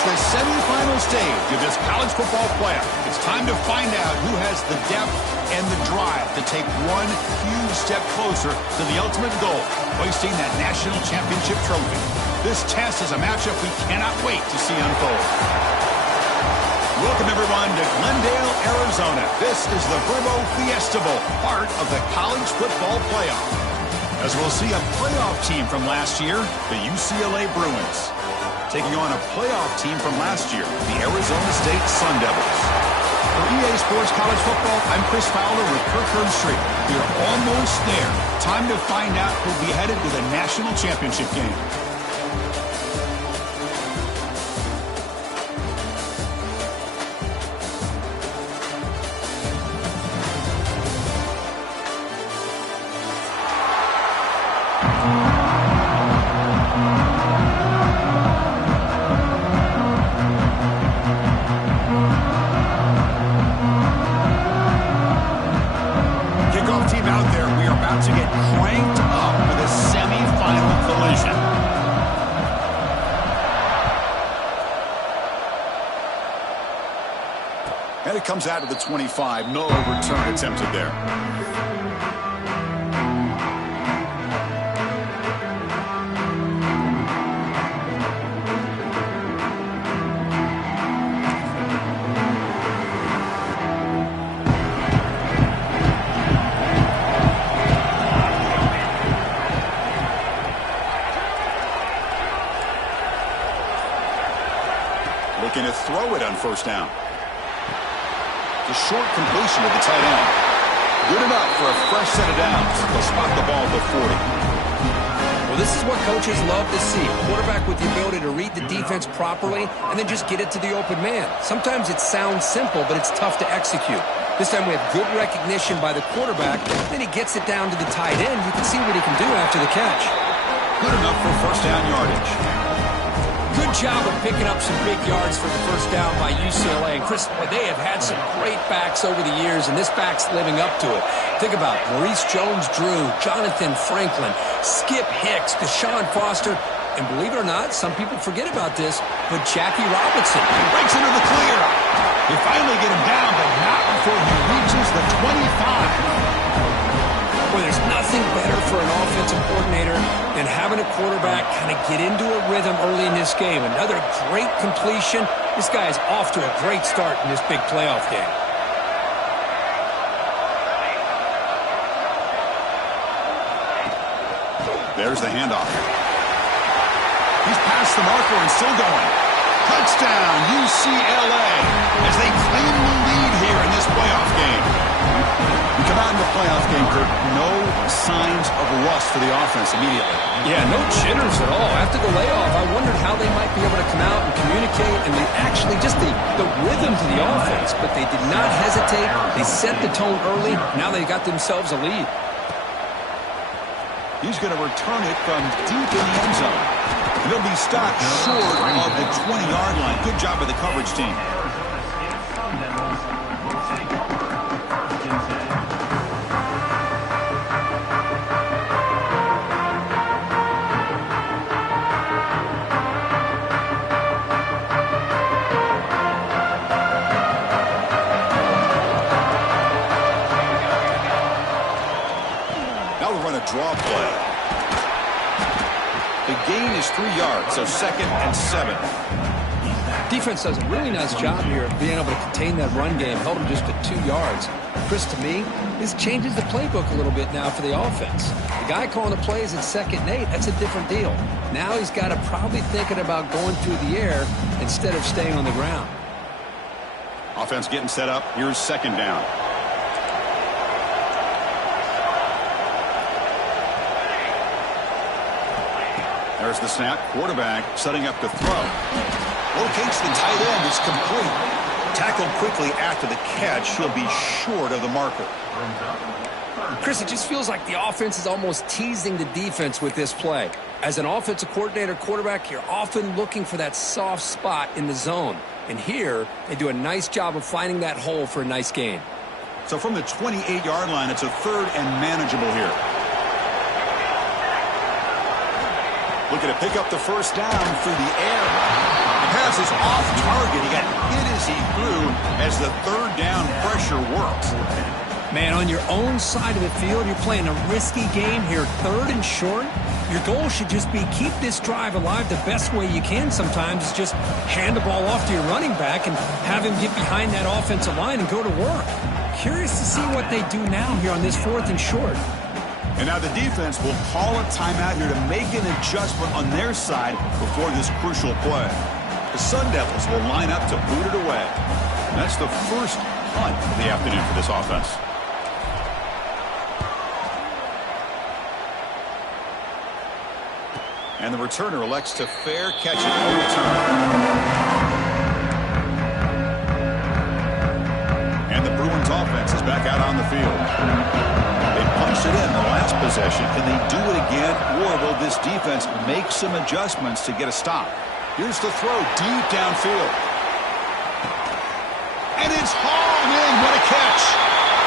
The semifinal stage of this college football playoff. It's time to find out who has the depth and the drive to take one huge step closer to the ultimate goal, hoisting that national championship trophy. This test is a matchup we cannot wait to see unfold. Welcome, everyone, to Glendale, Arizona. This is the Verbo Fiesta Bowl, part of the college football playoff. As we'll see a playoff team from last year, the UCLA Bruins, taking on a playoff team from last year, the Arizona State Sun Devils. For EA Sports College Football, I'm Chris Fowler with Kirk Herbstreit. We're almost there. Time to find out who'll be headed to the national championship game. And it comes out of the 25. No return attempted there. Looking to throw it on first down. A short completion to the tight end. Good enough for a fresh set of downs. They'll spot the ball at the 40. Well, this is what coaches love to see. A quarterback with the ability to read the defense properly and then just get it to the open man. Sometimes it sounds simple, but it's tough to execute. This time we have good recognition by the quarterback. Then he gets it down to the tight end. You can see what he can do after the catch. Good enough for first down yardage. Good job of picking up some big yards for the first down by UCLA. And Chris, they have had some great backs over the years, and this back's living up to it. Think about Maurice Jones-Drew, Jonathan Franklin, Skip Hicks, Deshaun Foster, and believe it or not, some people forget about this, but Jackie Robinson breaks into the clear. They finally get him down, but not before he reaches the 25. Well, there's nothing better for an offensive coordinator than having a quarterback kind of get into a rhythm early in this game. Another great completion. This guy is off to a great start in this big playoff game. There's the handoff. He's past the marker and still going. Touchdown, UCLA, as they claim the lead here in this playoff game. You come out in the playoff game, Kirk, no signs of rust for the offense immediately. Yeah, no jitters at all. After the layoff, I wondered how they might be able to come out and communicate and actually just the rhythm to the offense. But they did not hesitate. They set the tone early. Now they got themselves a lead. He's going to return it from deep in the end zone. And he'll be stopped short of the 20-yard line. Good job by the coverage team. gain is 3 yards, so 2nd and 7. Defense does a really nice job here of being able to contain that run game. Held him just to 2 yards. Chris, to me, this changes the playbook a little bit now for the offense. The guy calling the plays at 2nd and 8, that's a different deal. Now he's got to probably thinking about going through the air instead of staying on the ground. Offense getting set up. Here's 2nd down. There's the snap. Quarterback setting up to throw. Locates the tight end. It's complete. Tackled quickly after the catch. He'll be short of the marker. Chris, it just feels like the offense is almost teasing the defense with this play. As an offensive coordinator quarterback, you're often looking for that soft spot in the zone. And here, they do a nice job of finding that hole for a nice gain. So from the 28-yard line, it's a 3rd and manageable here. Looking to pick up the 1st down through the air. The pass is off target. He got hit as he threw as the 3rd down pressure works. Man, on your own side of the field, you're playing a risky game here, 3rd and short. Your goal should just be keep this drive alive the best way you can sometimes. Is just hand the ball off to your running back and have him get behind that offensive line and go to work. Curious to see what they do now here on this 4th and short. And now the defense will call a timeout here to make an adjustment on their side before this crucial play. The Sun Devils will line up to boot it away. And that's the first punt of the afternoon for this offense. And the returner elects to fair catch it on return. And the Bruins offense is back out on the field. They punched it in the last possession. Can they do it again, or will this defense make some adjustments to get a stop? Here's the throw deep downfield. And it's hauled in. What a catch.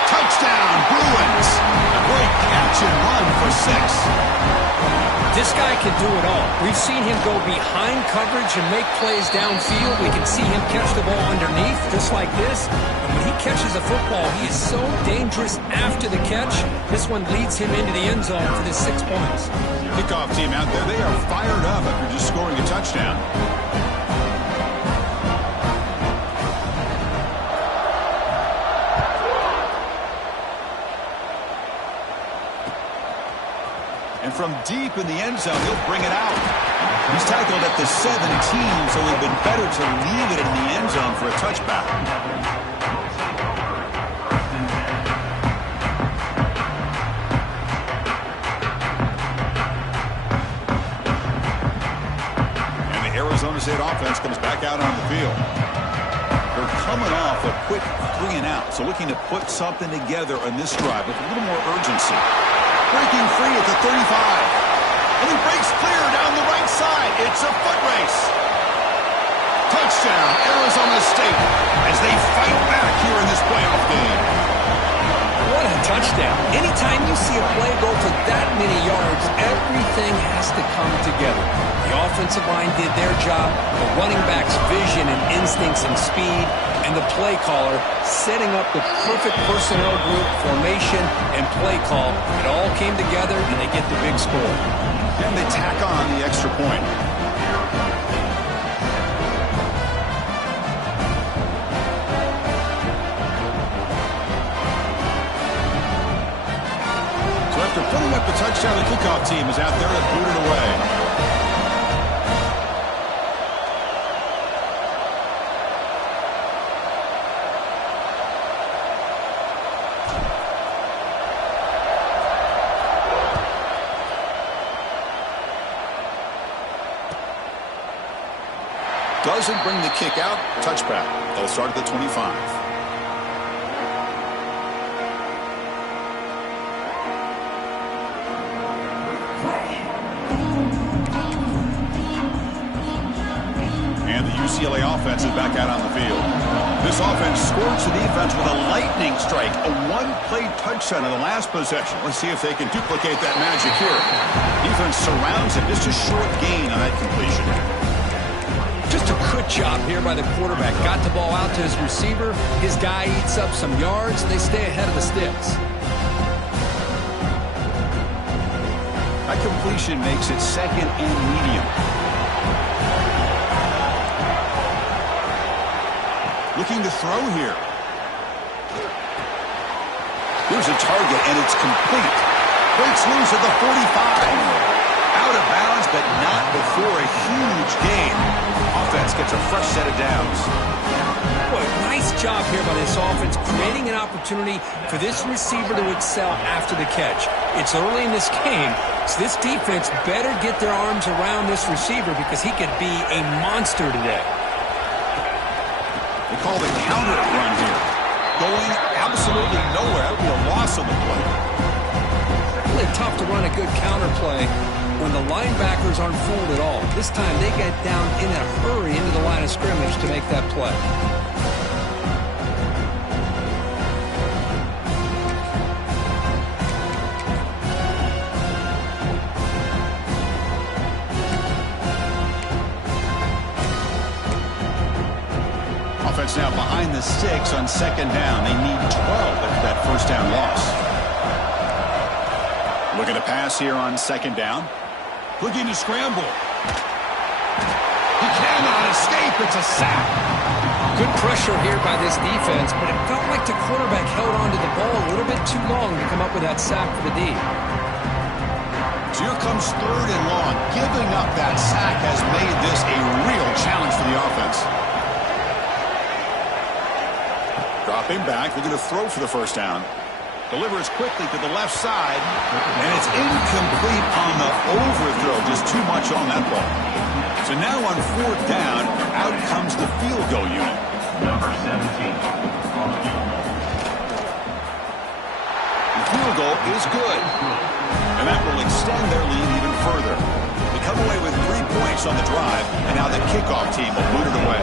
Touchdown, Bruins. A great catch and run for 6. This guy can do it all. We've seen him go behind coverage and make plays downfield. We can see him catch the ball underneath, just like this. And when he catches a football, he is so dangerous after the catch. This one leads him into the end zone for the 6 points. Kickoff team out there, they are fired up after just scoring a touchdown. And from deep in the end zone, he'll bring it out. He's tackled at the 17, so it would have been better to leave it in the end zone for a touchback. And the Arizona State offense comes back out on the field. They're coming off a quick 3 and out, so looking to put something together on this drive with a little more urgency. Breaking free at the 35. And he breaks clear down the right side. It's a foot race. Touchdown, Arizona State, as they fight back here in this playoff game. What a touchdown. Anytime you see a play go for that many yards, everything has to come together. The offensive line did their job, the running back's vision and instincts and speed, and the play caller setting up the perfect personnel group, formation, and play call. It all came together, and they get the big score. And they tack on the extra point. So after putting up the touchdown, the kickoff team is out there to boot it away. Doesn't bring the kick out. Touchback. They'll start at the 25. And the UCLA offense is back out on the field. This offense scores the defense with a lightning strike. A one-play touchdown in the last possession. Let's see if they can duplicate that magic here. Defense surrounds him. Just a short gain on that completion. Just a good job here by the quarterback. Got the ball out to his receiver. His guy eats up some yards. They stay ahead of the sticks. Back incompletion makes it 2nd and medium. Looking to throw here. Here's a target, and it's complete. Breaks loose at the 45. Out of bounds, but not before a huge gain. Offense gets a fresh set of downs. Boy, nice job here by this offense, creating an opportunity for this receiver to excel after the catch. It's early in this game, so this defense better get their arms around this receiver because he could be a monster today. They call the counter run here. Going absolutely nowhere. That would be a loss on the play. Really tough to run a good counter play when the linebackers aren't fooled at all. This time they get down in a hurry into the line of scrimmage to make that play. Offense now behind the 6 on 2nd down. They need 12 after that first down loss. Looking to pass here on 2nd down. Looking to scramble. He cannot escape. It's a sack. Good pressure here by this defense, but it felt like the quarterback held onto the ball a little bit too long to come up with that sack for the D. So here comes 3rd and long. Giving up that sack has made this a real challenge for the offense. Dropping back, looking to throw for the first down. Delivers quickly to the left side, and it's incomplete on the overthrow. Just too much on that ball. So now on 4th down, out comes the field goal unit. Number 17. The field goal is good, and that will extend their lead even further. They come away with 3 points on the drive, and now the kickoff team will boot it away.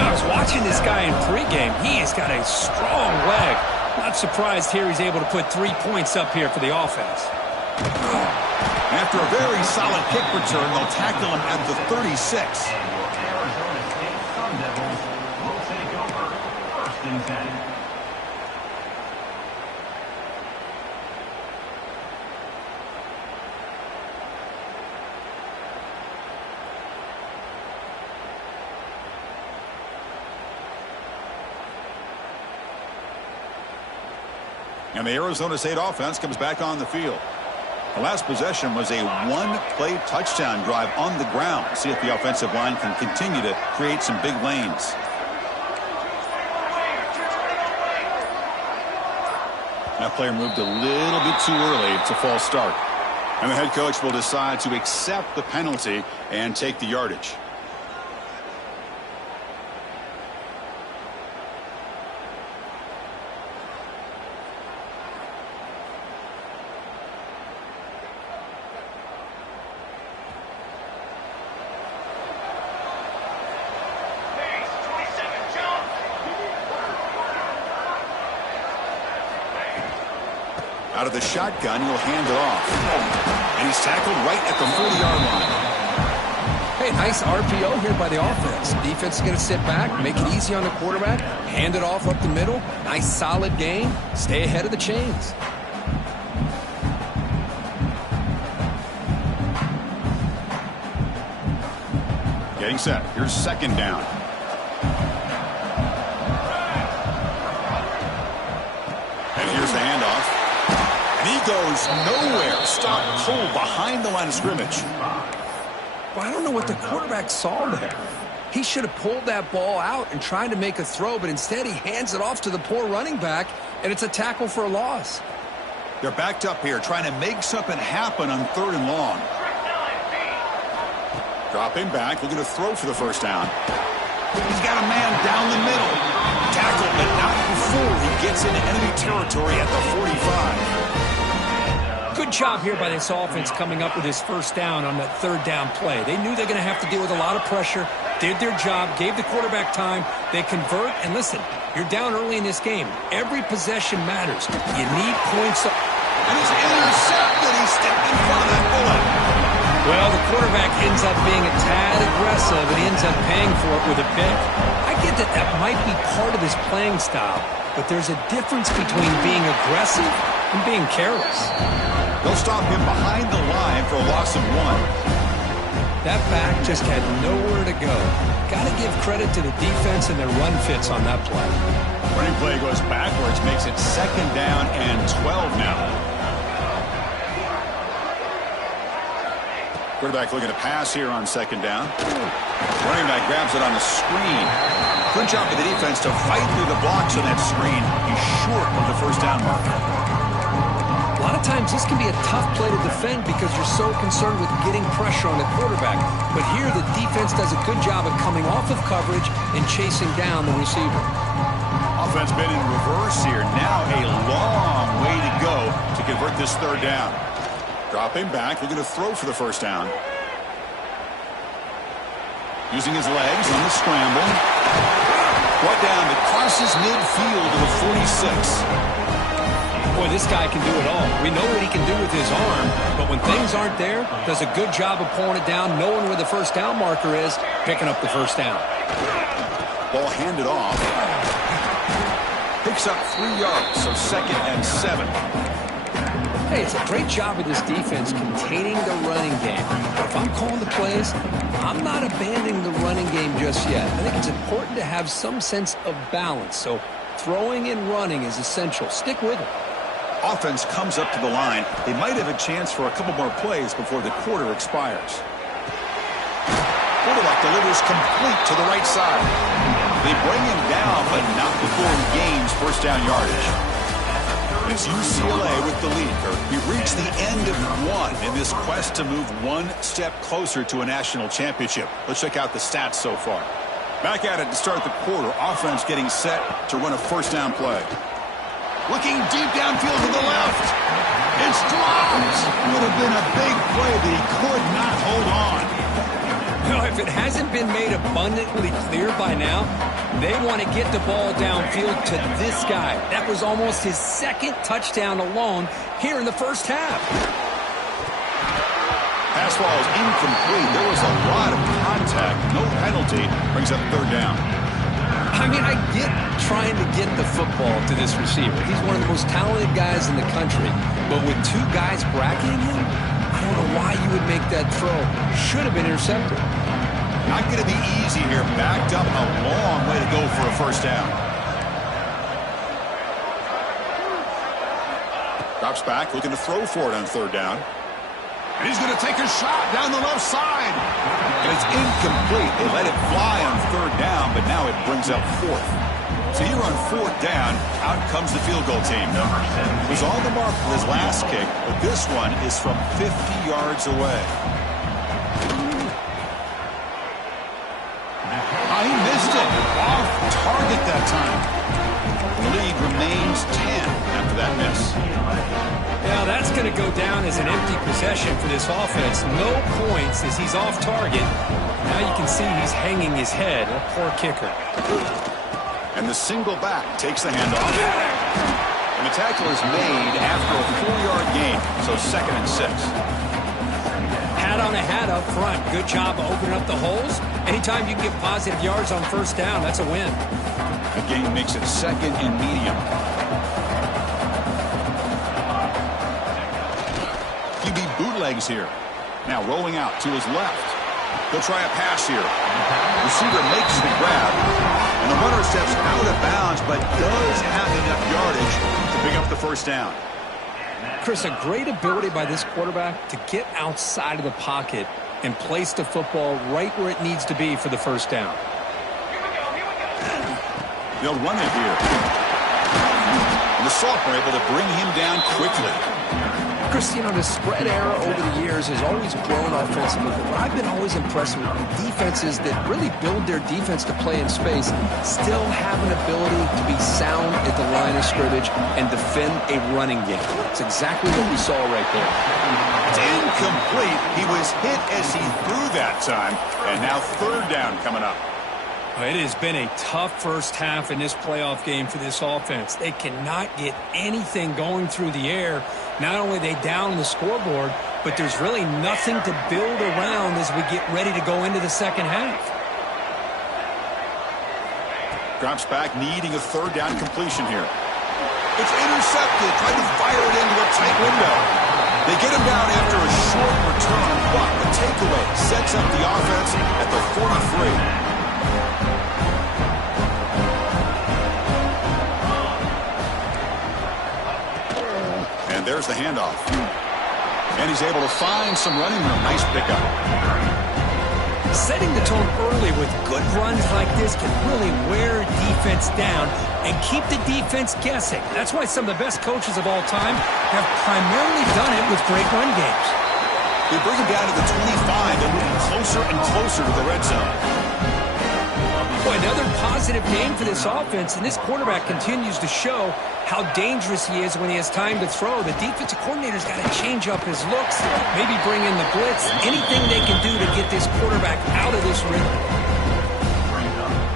I was watching this guy in pregame. He has got a strong leg. Not surprised here he's able to put 3 points up here for the offense. After a very solid kick return, they'll tackle him at the 36. Arizona State Sun Devils will take over 1st and 10. And the Arizona State offense comes back on the field. The last possession was a one-play touchdown drive on the ground. See if the offensive line can continue to create some big lanes. That player moved a little bit too early. It's a false start. And the head coach will decide to accept the penalty and take the yardage. Out of the shotgun, he'll hand it off. And he's tackled right at the 40-yard line. Hey, nice RPO here by the offense. Defense is going to sit back, make it easy on the quarterback, hand it off up the middle. Nice solid gain. Stay ahead of the chains. Getting set. Here's 2nd down. And here's the handoff. And he goes nowhere. Stop cold behind the line of scrimmage. Well, I don't know what the quarterback saw there. He should have pulled that ball out and tried to make a throw, but instead he hands it off to the poor running back, and it's a tackle for a loss. They're backed up here, trying to make something happen on 3rd and long. Dropping back, looking to throw for the first down. He's got a man down the middle. Tackled, but not before he gets into enemy territory at the 45. Good job here by this offense coming up with his first down on that 3rd down play. They knew they're going to have to deal with a lot of pressure, did their job, gave the quarterback time. They convert, and listen, you're down early in this game. Every possession matters. You need points. And he's intercepted. He stepped in front of that bullet. Well, the quarterback ends up being a tad aggressive, and he ends up paying for it with a pick. I get that that might be part of his playing style, but there's a difference between being aggressive and being careless. They'll stop him behind the line for a loss of 1. That back just had nowhere to go. Got to give credit to the defense and their run fits on that play. Running play goes backwards, makes it 2nd down and 12 now. Quarterback looking to pass here on 2nd down. Running back grabs it on the screen. Good job by the defense to fight through the blocks on that screen. He's short of the 1st down mark. A lot of times this can be a tough play to defend because you're so concerned with getting pressure on the quarterback. But here the defense does a good job of coming off of coverage and chasing down the receiver. Offense been in reverse here. Now a long way to go to convert this 3rd down. Dropping back, looking to throw for the 1st down. Using his legs on the scramble. Brought down that crosses midfield to the 46. Boy, this guy can do it all. We know what he can do with his arm, but when things aren't there, does a good job of pulling it down, knowing where the 1st down marker is, picking up the 1st down. Ball handed off. Picks up 3 yards, so 2nd and 7. Hey, it's a great job of this defense containing the running game. But if I'm calling the plays, I'm not abandoning the running game just yet. I think it's important to have some sense of balance. So throwing and running is essential. Stick with it. Offense comes up to the line. They might have a chance for a couple more plays before the quarter expires. Quarterback delivers complete to the right side. They bring him down, but not before he gains 1st down yardage. It's UCLA with the lead. We reached the end of 1 in this quest to move 1 step closer to a national championship. Let's check out the stats so far. Back at it to start the quarter. Offense getting set to run a 1st down play. Looking deep downfield to the left. It's dropped. Would have been a big play, but he could not hold on. No, if it hasn't been made abundantly clear by now, they want to get the ball downfield to this guy. That was almost his 2nd touchdown alone here in the 1st half. Pass ball is incomplete. There was a lot of contact. No penalty. Brings up 3rd down. I mean, I get trying to get the football to this receiver. He's one of the most talented guys in the country. But with 2 guys bracketing him, I don't know why you would make that throw. Should have been intercepted. Not going to be easy here. Backed up a long way to go for a 1st down. Drops back, looking to throw for it on 3rd down. And he's going to take a shot down the left side. And it's incomplete. They let it fly on 3rd down, but now it brings up 4th. So here on 4th down, out comes the field goal team. It was on the mark for his last kick, but this one is from 50 yards away. Oh, he missed it. Off target that time. The lead remains 10 after that miss. Now that's going to go down as an empty possession for this offense. No points as he's off target. Now you can see he's hanging his head. A poor kicker. And the single back takes the handoff. And the tackle is made after a 4-yard gain, so 2nd and 6. Hat on a hat up front. Good job of opening up the holes. Anytime you can get positive yards on 1st down, that's a win. The gain makes it 2nd and medium. QB bootlegs here. Now rolling out to his left. He'll try a pass here. Receiver makes the grab. And the runner steps out of bounds, but does have enough yardage to pick up the 1st down. Chris, a great ability by this quarterback to get outside of the pocket and place the football right where it needs to be for the 1st down. They'll run it here. And the sophomore able to bring him down quickly. Chris, you know, the spread era over the years has always grown offensively, but I've been always impressed with defenses that really build their defense to play in space, still have an ability to be sound at the line of scrimmage and defend a running game. It's exactly what we saw right there. It's incomplete. He was hit as he threw that time, and now 3rd down coming up. It has been a tough 1st half in this playoff game for this offense. They cannot get anything going through the air. Not only are they down on the scoreboard, but there's really nothing to build around as we get ready to go into the 2nd half. Drops back, needing a 3rd down completion here. It's intercepted. Tried to fire it into a tight window. They get him down after a short return, but the takeaway sets up the offense at the 43. And there's the handoff. And he's able to find some running room. Nice pickup. Setting the tone early with good runs like this can really wear defense down and keep the defense guessing. That's why some of the best coaches of all time have primarily done it with great run games. They bring him down to the 25 and moving closer and closer to the red zone. Boy, another positive game for this offense, and this quarterback continues to show how dangerous he is when he has time to throw. The defensive coordinator's got to change up his looks, maybe bring in the blitz, anything they can do to get this quarterback out of this rhythm.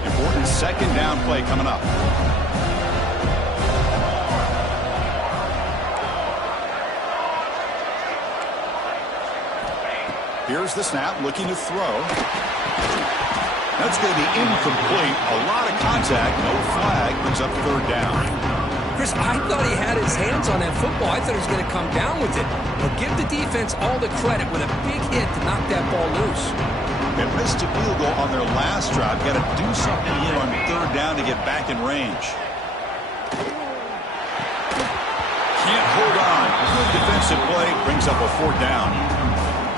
Important second down play coming up. Here's the snap, looking to throw. That's going to be incomplete. A lot of contact, no flag, brings up third down. Chris, I thought he had his hands on that football. I thought he was going to come down with it. But give the defense all the credit with a big hit to knock that ball loose. They missed a field goal on their last drive. Got to do something here on third down to get back in range. Can't hold on. Good defensive play brings up a fourth down.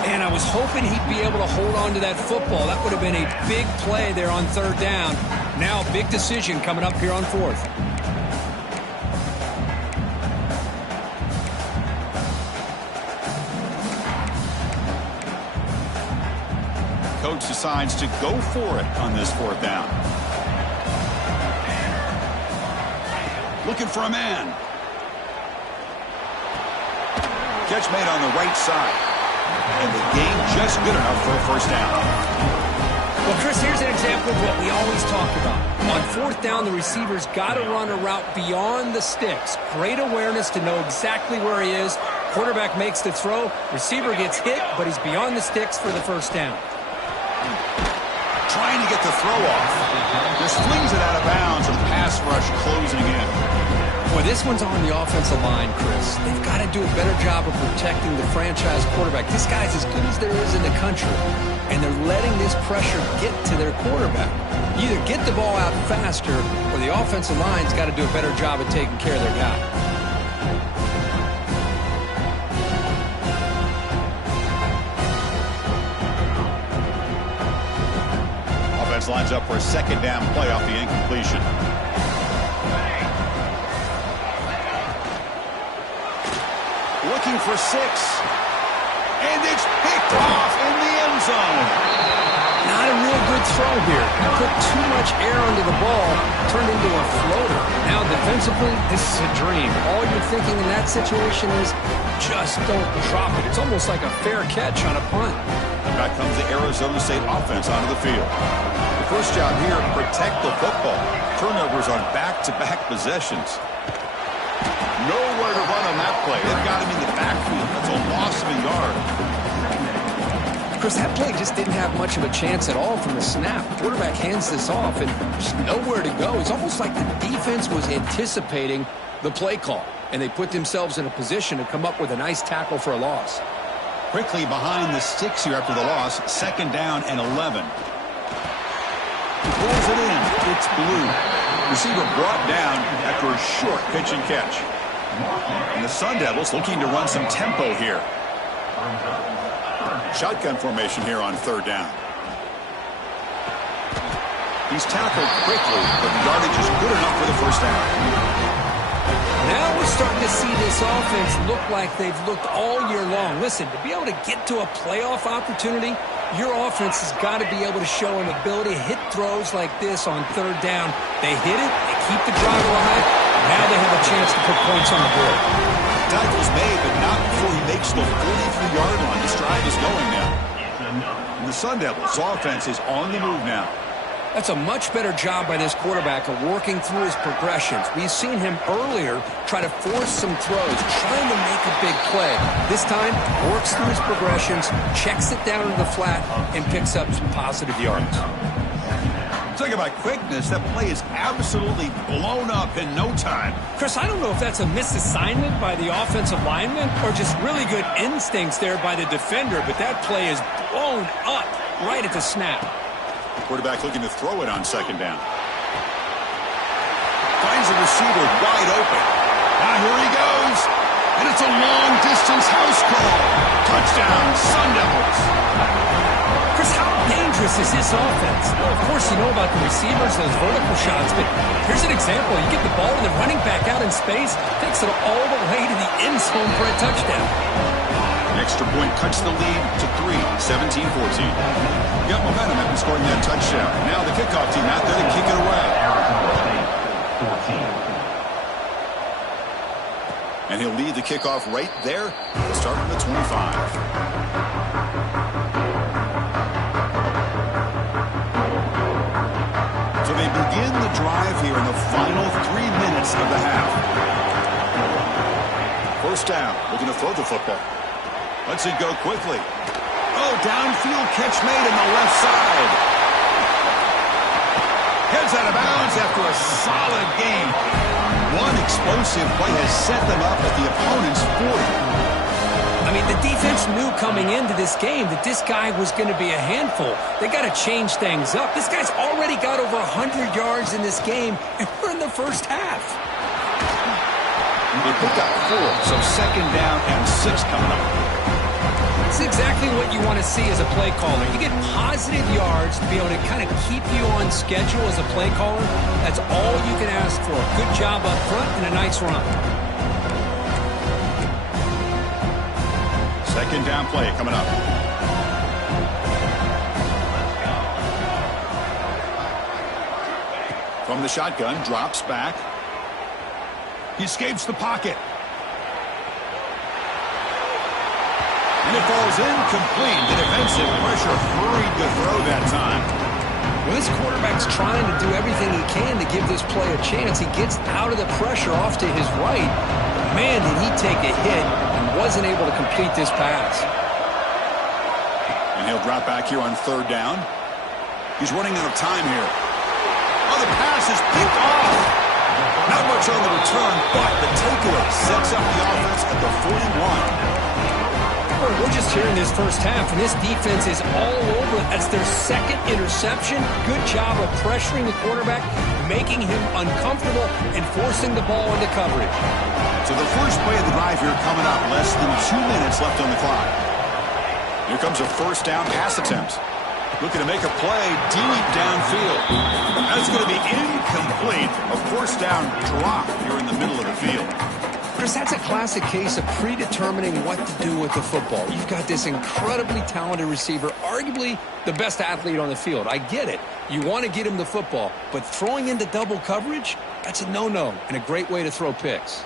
And I was hoping he'd be able to hold on to that football. That would have been a big play there on third down. Now, big decision coming up here on fourth. Coach decides to go for it on this fourth down. Looking for a man. Catch made on the right side. And the game just good enough for a first down. Well, Chris, here's an example of what we always talk about. On fourth down, the receiver's got to run a route beyond the sticks. Great awareness to know exactly where he is. Quarterback makes the throw. Receiver gets hit, but he's beyond the sticks for the first down. Trying to get the throw off. Just flings it out of bounds and pass rush closing in. Boy, this one's on the offensive line, Chris. They've got to do a better job of protecting the franchise quarterback. This guy's as good as there is in the country, and they're letting this pressure get to their quarterback. Either get the ball out faster, or the offensive line's got to do a better job of taking care of their guy. Offense lines up for a second down play off the incompletion. Looking for 6. And it's picked off in the end zone. Not a real good throw here. He put too much air under the ball, turned into a floater. Now defensively, this is a dream. All you're thinking in that situation is just don't drop it. It's almost like a fair catch on a punt. And back comes the Arizona State offense onto the field. The first job here, protect the football. Turnovers on back-to-back possessions. Nowhere to run on that play. They've got him in the backfield. That's a loss of a yard. Chris, that play just didn't have much of a chance at all from the snap. Quarterback hands this off, and there's nowhere to go. It's almost like the defense was anticipating the play call, and they put themselves in a position to come up with a nice tackle for a loss. Quickly behind the sticks here after the loss. Second down and 11. He pulls it in. It's blue. Receiver brought down after a short pitch and catch. And the Sun Devils looking to run some tempo here. Shotgun formation here on third down. He's tackled quickly, but the yardage is good enough for the first down. Now we're starting to see this offense look like they've looked all year long. Listen, to be able to get to a playoff opportunity, your offense has got to be able to show an ability to hit throws like this on third down. They hit it, they keep the drive alive. Now they have a chance to put points on the board. Tackle's made, but not before he makes the 43-yard line. His drive is going now. And the Sun Devils' offense is on the move now. That's a much better job by this quarterback of working through his progressions. We've seen him earlier try to force some throws, trying to make a big play. This time, works through his progressions, checks it down to the flat, and picks up some positive yards. Talk about quickness. That play is absolutely blown up in no time. Chris, I don't know if that's a misassignment by the offensive lineman or just really good instincts there by the defender, but that play is blown up right at the snap. Quarterback looking to throw it on second down. Finds the receiver wide open. Now here he goes. And it's a long-distance house call. Touchdown, Sun Devils. Chris, how dangerous is this offense? Well, of course, you know about the receivers, those vertical shots, but here's an example. You get the ball to the running back out in space, takes it all the way to the end zone for a touchdown. Extra point cuts the lead to 3, 17-14. Got momentum after scoring that touchdown. Now the kickoff team out there to kick it away. Arizona State, 14. And he'll lead the kickoff right there. He'll start on the 25. So they begin the drive here in the final 3 minutes of the half. First down, looking to throw the football. Lets it go quickly. Oh, downfield catch made in the left side. Heads out of bounds after a solid game. One explosive play has set them up at the opponent's 40. I mean, the defense knew coming into this game that this guy was going to be a handful. They got to change things up. This guy's already got over 100 yards in this game, and we're in the first half. They pick up 4, so second down and 6 coming up. It's exactly what you want to see as a play caller. You get positive yards to be able to kind of keep you on schedule as a play caller. That's all you can ask for. Good job up front and a nice run. Second down play coming up. From the shotgun, drops back. He escapes the pocket. And it falls incomplete. The defensive pressure hurried to throw that time. Well, this quarterback's trying to do everything he can to give this play a chance. He gets out of the pressure off to his right. But man, did he take a hit and wasn't able to complete this pass. And he'll drop back here on third down. He's running out of time here. Oh, the pass is picked off. Not much on the return, but the takeaway sets up the offense at the 41. We're just here in this first half, and this defense is all over. That's their second interception. Good job of pressuring the quarterback, making him uncomfortable, and forcing the ball into coverage. So the first play of the drive here coming up. Less than 2 minutes left on the clock. Here comes a first down pass attempt. Looking to make a play deep downfield. That's going to be incomplete. A first down drop here in the middle of the field. Chris, that's a classic case of predetermining what to do with the football. You've got this incredibly talented receiver, arguably the best athlete on the field. I get it. You want to get him the football, but throwing into double coverage, that's a no-no and a great way to throw picks.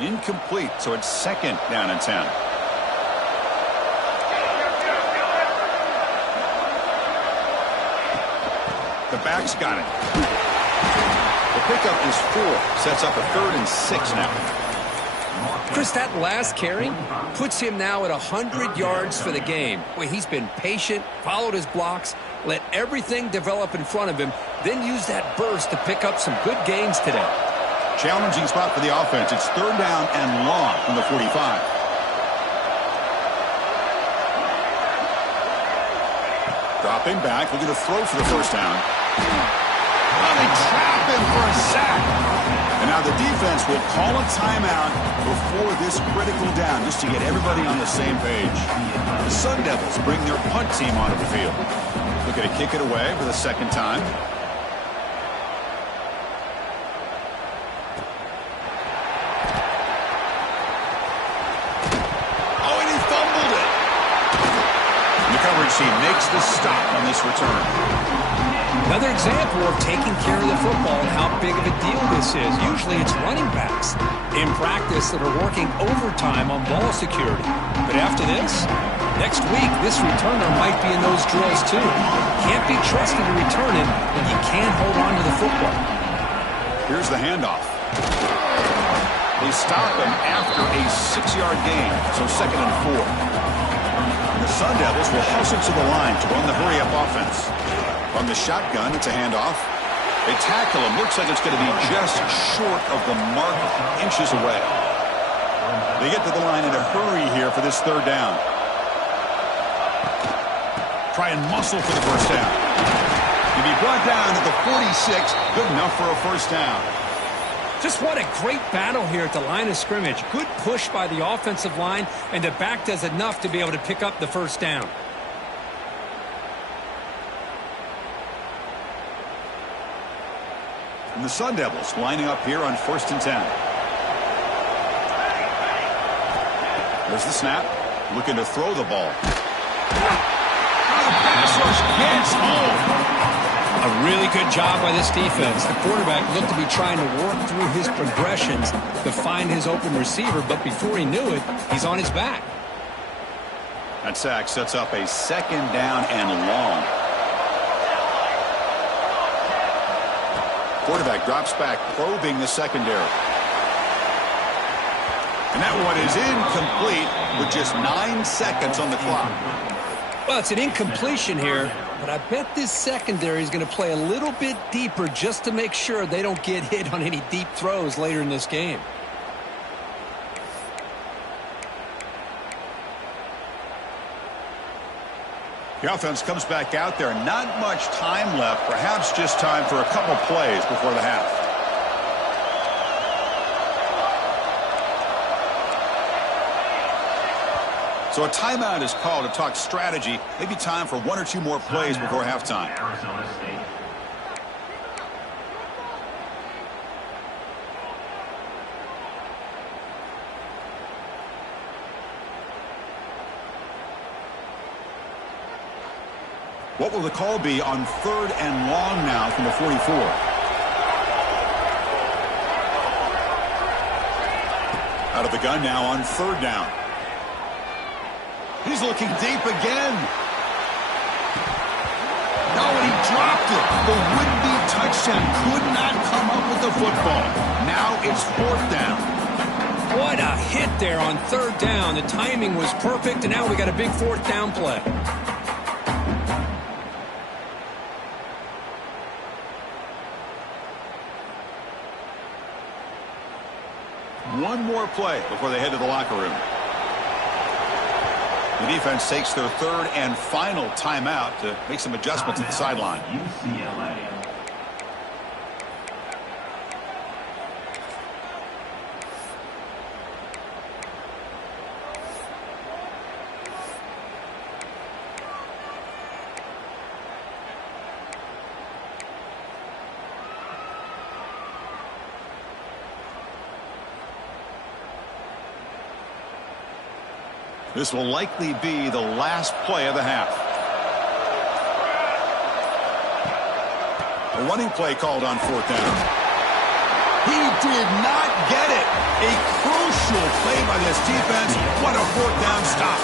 Incomplete, so it's second down and 10. The back's got it. The pickup is 4. Sets up a 3rd and 6 now. Chris, that last carry puts him now at 100 yards for the game. Well, he's been patient, followed his blocks, let everything develop in front of him, then use that burst to pick up some good gains today. Challenging spot for the offense. It's third down and long from the 45. Dropping back, looking to throw for the first down. Oh, they trap him for a sack. And now the defense will call a timeout before this critical down, just to get everybody on the same page. The Sun Devils bring their punt team onto the field. Looking to kick it away for the second time. She makes the stop on this return. Another example of taking care of the football and how big of a deal this is. Usually it's running backs in practice that are working overtime on ball security. But after this, next week, this returner might be in those drills too. Can't be trusted to return it when you can't hold on to the football. Here's the handoff. They stop him after a 6-yard gain, so second and 4. The Sun Devils will hustle to the line to run the hurry-up offense. From the shotgun, it's a handoff. They tackle him. Looks like it's going to be just short of the mark, inches away. They get to the line in a hurry here for this third down. Try and muscle for the first down. To be brought down at the 46, good enough for a first down. Just what a great battle here at the line of scrimmage. Good push by the offensive line, and the back does enough to be able to pick up the first down. And the Sun Devils lining up here on 1st and 10. There's the snap. Looking to throw the ball. The pass rush gets home. A really good job by this defense. The quarterback looked to be trying to work through his progressions to find his open receiver, but before he knew it, he's on his back. That sack sets up a second down and long. Quarterback drops back, probing the secondary. And that one is incomplete with just 9 seconds on the clock. Well, it's an incompletion here, but I bet this secondary is going to play a little bit deeper just to make sure they don't get hit on any deep throws later in this game. The offense comes back out there. Not much time left. Perhaps just time for a couple plays before the half. So a timeout is called to talk strategy. Maybe time for 1 or 2 more plays before halftime. Arizona State. What will the call be on 3rd and long now from the 44? Out of the gun now on 3rd down. He's looking deep again. No, and he dropped it. The would-be touchdown could not come up with the football. Now it's 4th down. What a hit there on 3rd down. The timing was perfect, and now we got a big 4th down play. One more play before they head to the locker room. The defense takes their 3rd and final timeout to make some adjustments at the sideline. UCLA. This will likely be the last play of the half. A running play called on 4th down. He did not get it. A crucial play by this defense. What a 4th down stop.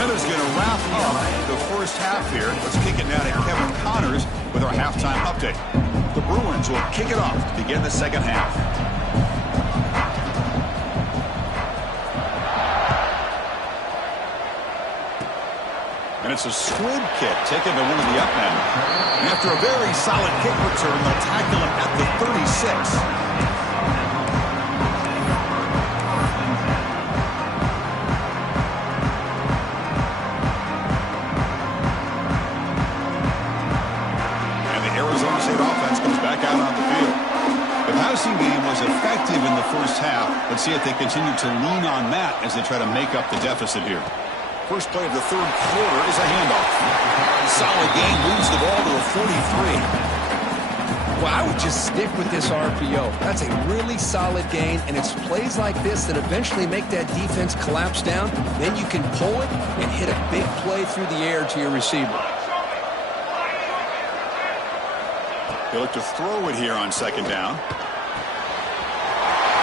Minutes going to wrap up the first half here. Let's kick it now to Kevin Connors with our halftime update. The Bruins will kick it off to begin the second half. And it's a squib kick taken to one of the up men. And after a very solid kick return, they'll tackle him at the 36. And the Arizona State offense comes back out on the field. The passing game was effective in the first half. Let's see if they continue to lean on that as they try to make up the deficit here. First play of the 3rd quarter is a handoff. Solid gain, moves the ball to a 43. Well, I would just stick with this RPO. That's a really solid gain, and it's plays like this that eventually make that defense collapse down. Then you can pull it and hit a big play through the air to your receiver. They look to throw it here on 2nd down.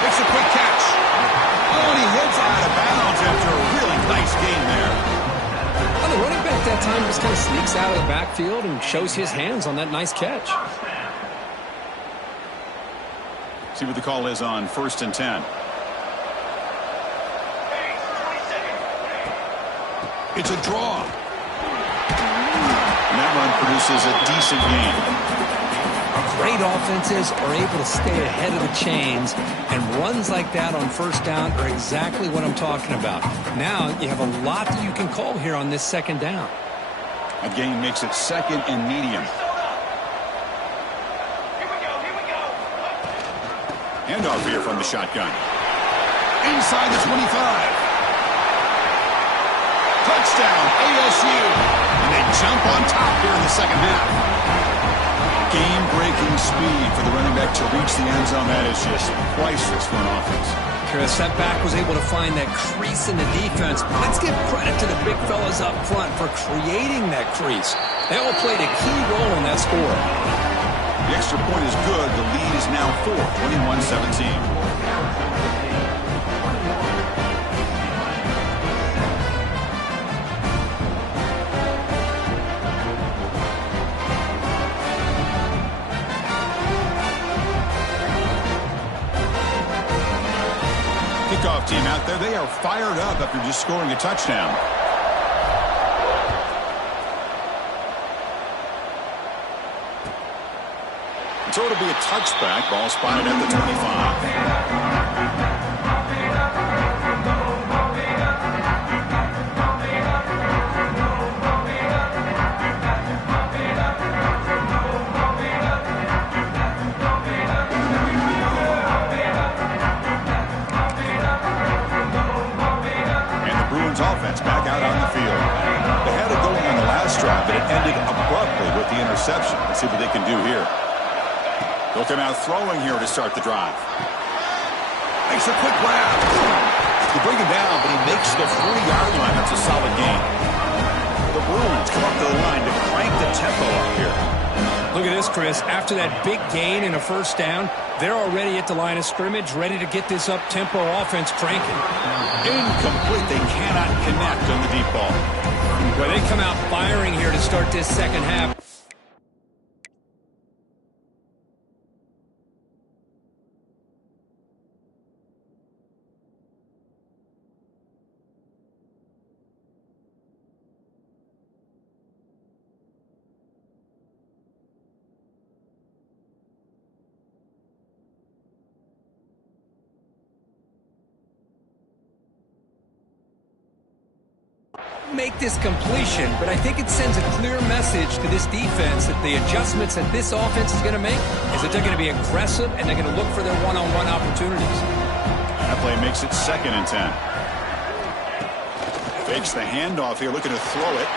Makes a quick catch. Oh, and he hits out of bounds after a really nice gain there. Well, the running back that time just kind of sneaks out of the backfield and shows his hands on that nice catch. See what the call is on 1st and 10. It's a draw. And that run produces a decent gain. Great offenses are able to stay ahead of the chains, and runs like that on first down are exactly what I'm talking about. Now you have a lot that you can call here on this second down. A gain makes it second and medium. Handoff here from the shotgun. Inside the 25. Touchdown, ASU. And they jump on top here in the second half. Game-breaking speed for the running back to reach the end zone. That is just priceless for an offense. Chris, that back was able to find that crease in the defense. Let's give credit to the big fellas up front for creating that crease. They all played a key role in that score. The extra point is good. The lead is now 4, 21-17. Kickoff team out there, they are fired up after just scoring a touchdown. So it'll be a touchback. Ball spotted at the 25. Offense back out on the field. They had it going on the last drive, but it ended abruptly with the interception. Let's see what they can do here. They'll come out throwing here to start the drive. Makes a quick grab. They bring him down, but he makes the 40-yard line. That's a solid gain. The Bruins come up to the line to crank the tempo up here. Look at this, Chris. After that big gain and a first down, they're already at the line of scrimmage, ready to get this up-tempo offense cranking. Incomplete. They cannot connect on the deep ball. Well, they come out firing here to start this second half. Make this completion, but I think it sends a clear message to this defense that the adjustments that this offense is going to make is that they're going to be aggressive and they're going to look for their one-on-one opportunities. That play makes it 2nd and 10. Fakes the handoff here, looking to throw it.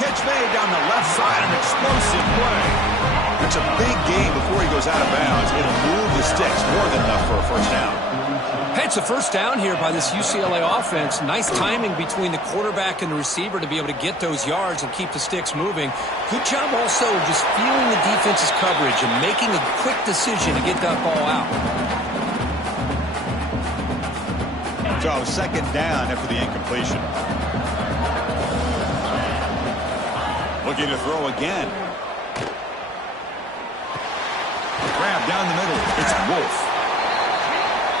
Catch made down the left side, an explosive play. It's a big game before he goes out of bounds. It'll move the sticks, more than enough for a first down. Hey, it's a first down here by this UCLA offense. Nice timing between the quarterback and the receiver to be able to get those yards and keep the sticks moving. Good job also just feeling the defense's coverage and making a quick decision to get that ball out. So 2nd down after the incompletion. Looking to throw again. Grab down the middle. It's Wolf.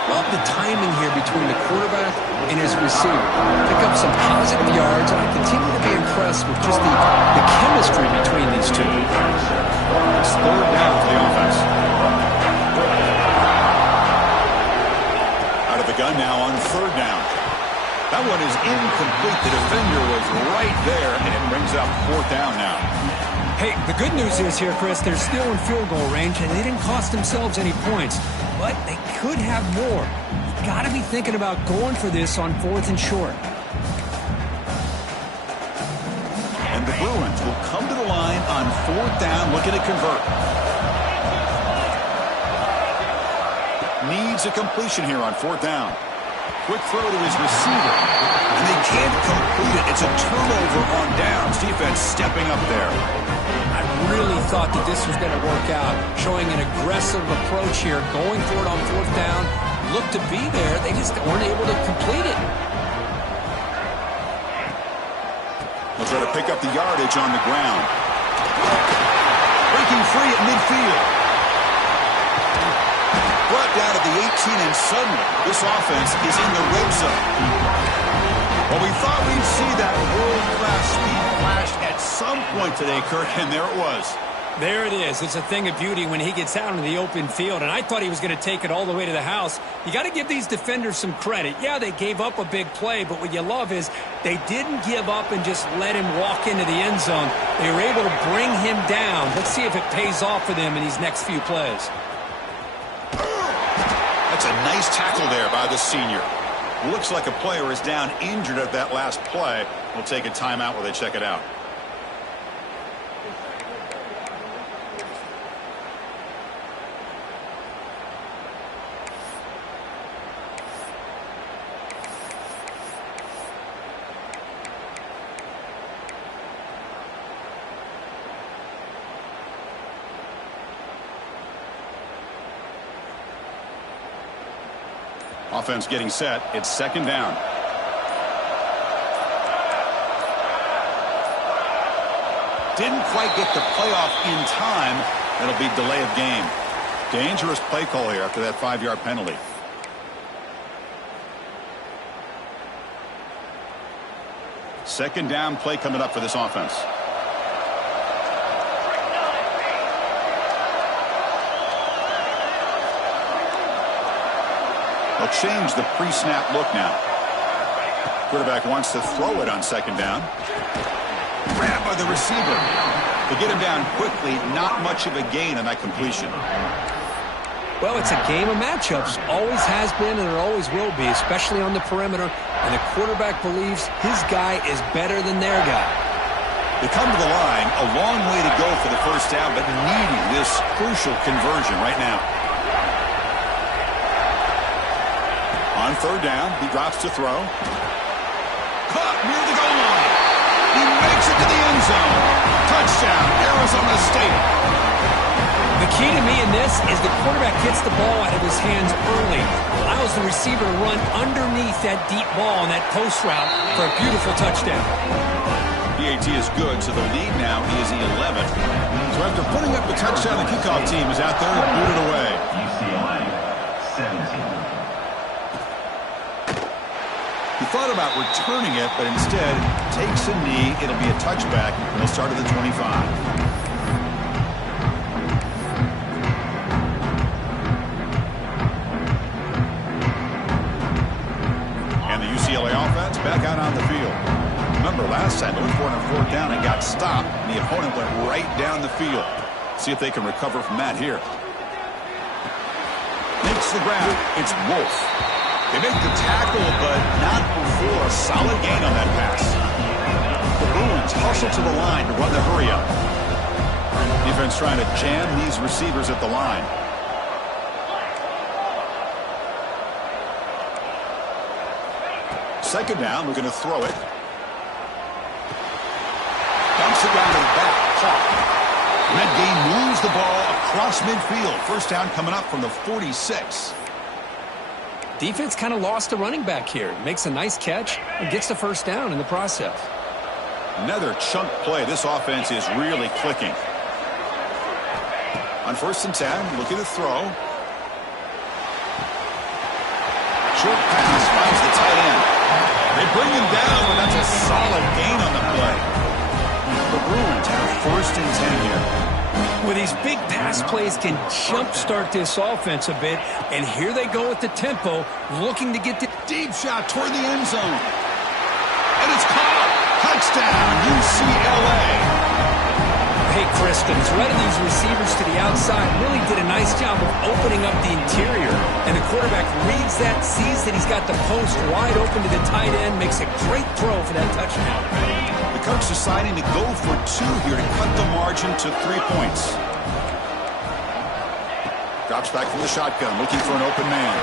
Love the timing here between the quarterback and his receiver. Pick up some positive yards, and I continue to be impressed with just the chemistry between these two. It's 3rd down for the offense. Out of the gun now on 3rd down. That one is incomplete. The defender was right there, and it brings up 4th down now. Hey, the good news is here, Chris, they're still in field goal range, and they didn't cost themselves any points. But they could have more. You got to be thinking about going for this on 4th and short. And the Bruins will come to the line on 4th down, looking to convert. Needs a completion here on 4th down. Quick throw to his receiver. And they can't complete it. It's a turnover on downs. Defense stepping up there. I really thought that this was going to work out, showing an aggressive approach here, going for it on 4th down. Looked to be there. They just weren't able to complete it. They'll try to pick up the yardage on the ground. Breaking free at midfield. Brought down at the 18, and suddenly this offense is in the red zone. Well, we thought some point today, Kurt, and there it was. There it is. It's a thing of beauty when he gets out in the open field, and I thought he was going to take it all the way to the house. You got to give these defenders some credit. Yeah, they gave up a big play, but what you love is they didn't give up and just let him walk into the end zone. They were able to bring him down. Let's see if it pays off for them in these next few plays. That's a nice tackle there by the senior. Looks like a player is down injured at that last play. We'll take a timeout while they check it out. Offense getting set. It's second down. Didn't quite get the playoff in time. That'll be delay of game. Dangerous play call here after that 5-yard penalty. Second down play coming up for this offense. They'll change the pre-snap look now. Quarterback wants to throw it on second down. Grabbed by the receiver. They get him down quickly. Not much of a gain on that completion. Well, it's a game of matchups. Always has been and it always will be, especially on the perimeter. And the quarterback believes his guy is better than their guy. They come to the line. A long way to go for the first down, but needing this crucial conversion right now. On third down, he drops to throw. Caught near the goal line. He makes it to the end zone. Touchdown, Arizona State. The key to me in this is the quarterback gets the ball out of his hands early, allows the receiver to run underneath that deep ball on that post route for a beautiful touchdown. PAT is good, so the lead now is 11. So after putting up the touchdown, the kickoff team is out there to boot it away. UCLA 17. He thought about returning it, but instead takes a knee. It'll be a touchback, and they'll start at the 25. And the UCLA offense back out on the field. Remember, last time they looked for it on fourth down and got stopped, and the opponent went right down the field. See if they can recover from that here. Makes the grab. It's Wolf. They make the tackle, but not before a solid gain on that pass. The Bruins hustle to the line to run the hurry-up. Defense trying to jam these receivers at the line. Second down, we're going to throw it. Dumps it down to the back. Red Game moves the ball across midfield. First down coming up from the 46. Defense kind of lost a running back here. Makes a nice catch and gets the first down in the process. Another chunk play. This offense is really clicking. On first and 10, looking to throw. Short pass finds the tight end. They bring him down, but that's a solid gain on the play. The Bruins have first and 10 here. Well, these big pass plays can jumpstart this offense a bit, and here they go with the tempo, looking to get the deep shot toward the end zone. And it's caught. Touchdown, UCLA. Hey, Chris, the threat of these receivers to the outside really did a nice job of opening up the interior, and the quarterback reads that, sees that he's got the post wide open to the tight end, makes a great throw for that touchdown. The coach deciding to go for 2 here to cut the margin to 3 points. Drops back from the shotgun, looking for an open man.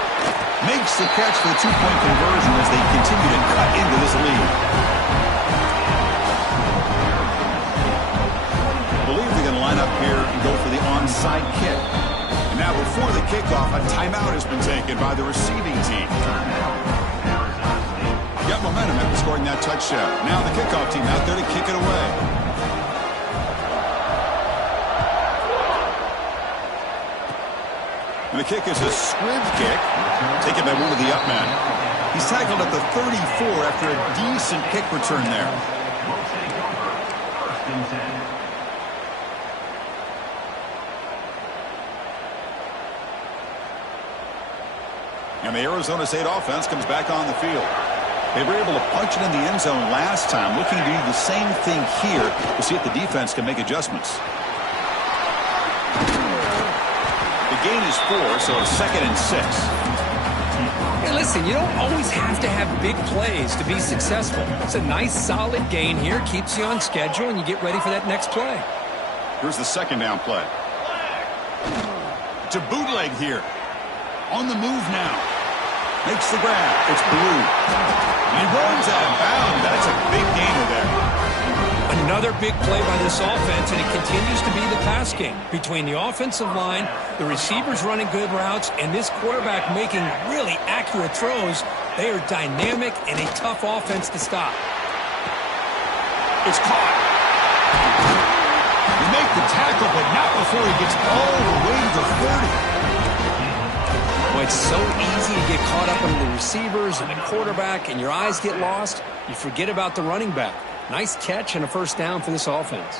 Makes the catch for the 2-point conversion as they continue to cut into this lead. I believe they're going to line up here and go for the onside kick. And now before the kickoff, a timeout has been taken by the receiving team. Got momentum after scoring that touchdown. Now the kickoff team out there to kick it away. And the kick is a squib kick, taken by one of the up men. He's tackled at the 34 after a decent kick return there. and 10. And the Arizona State offense comes back on the field. They were able to punch it in the end zone last time, looking to do the same thing here to see if the defense can make adjustments. The gain is 4, so it's 2nd and 6. Hey, listen, you don't always have to have big plays to be successful. It's a nice, solid gain here, keeps you on schedule, and you get ready for that next play. Here's the 2nd down play. To bootleg here. On the move now. Makes the grab. It's Blue. He runs out of bounds. That's a big gainer there. Another big play by this offense, and it continues to be the pass game. Between the offensive line, the receivers running good routes, and this quarterback making really accurate throws, they are dynamic and a tough offense to stop. It's caught. You make the tackle, but not before he gets all the way to the 40. Well, it's so easy to get caught up in the receivers and the quarterback, and your eyes get lost. You forget about the running back. Nice catch and a first down for this offense.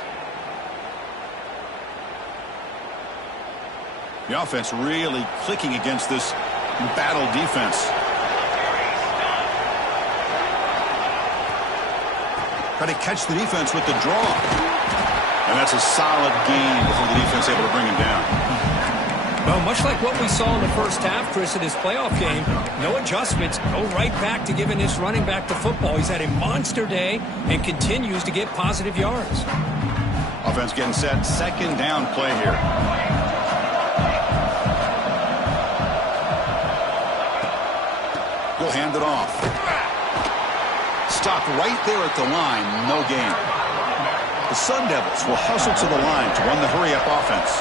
The offense really clicking against this battle defense. Try to catch the defense with the draw. And that's a solid gain before the defense able to bring him down. Well, much like what we saw in the first half, Chris, in his playoff game, no adjustments, go right back to giving this running back the football. He's had a monster day and continues to get positive yards. Offense getting set. 2nd down play here. He'll hand it off. Stop right there at the line. No gain. The Sun Devils will hustle to the line to run the hurry-up offense.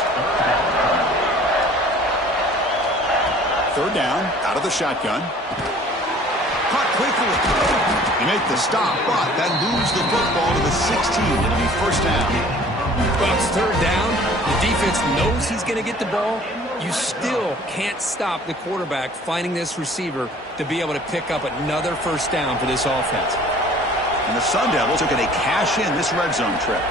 3rd down, out of the shotgun. Caught quickly. They make the stop, but that moves the football to the 16. It'll be first down. Well, it's 3rd down. The defense knows he's going to get the ball. You still can't stop the quarterback finding this receiver to be able to pick up another first down for this offense. And the Sun Devils are going to cash in this red zone trip.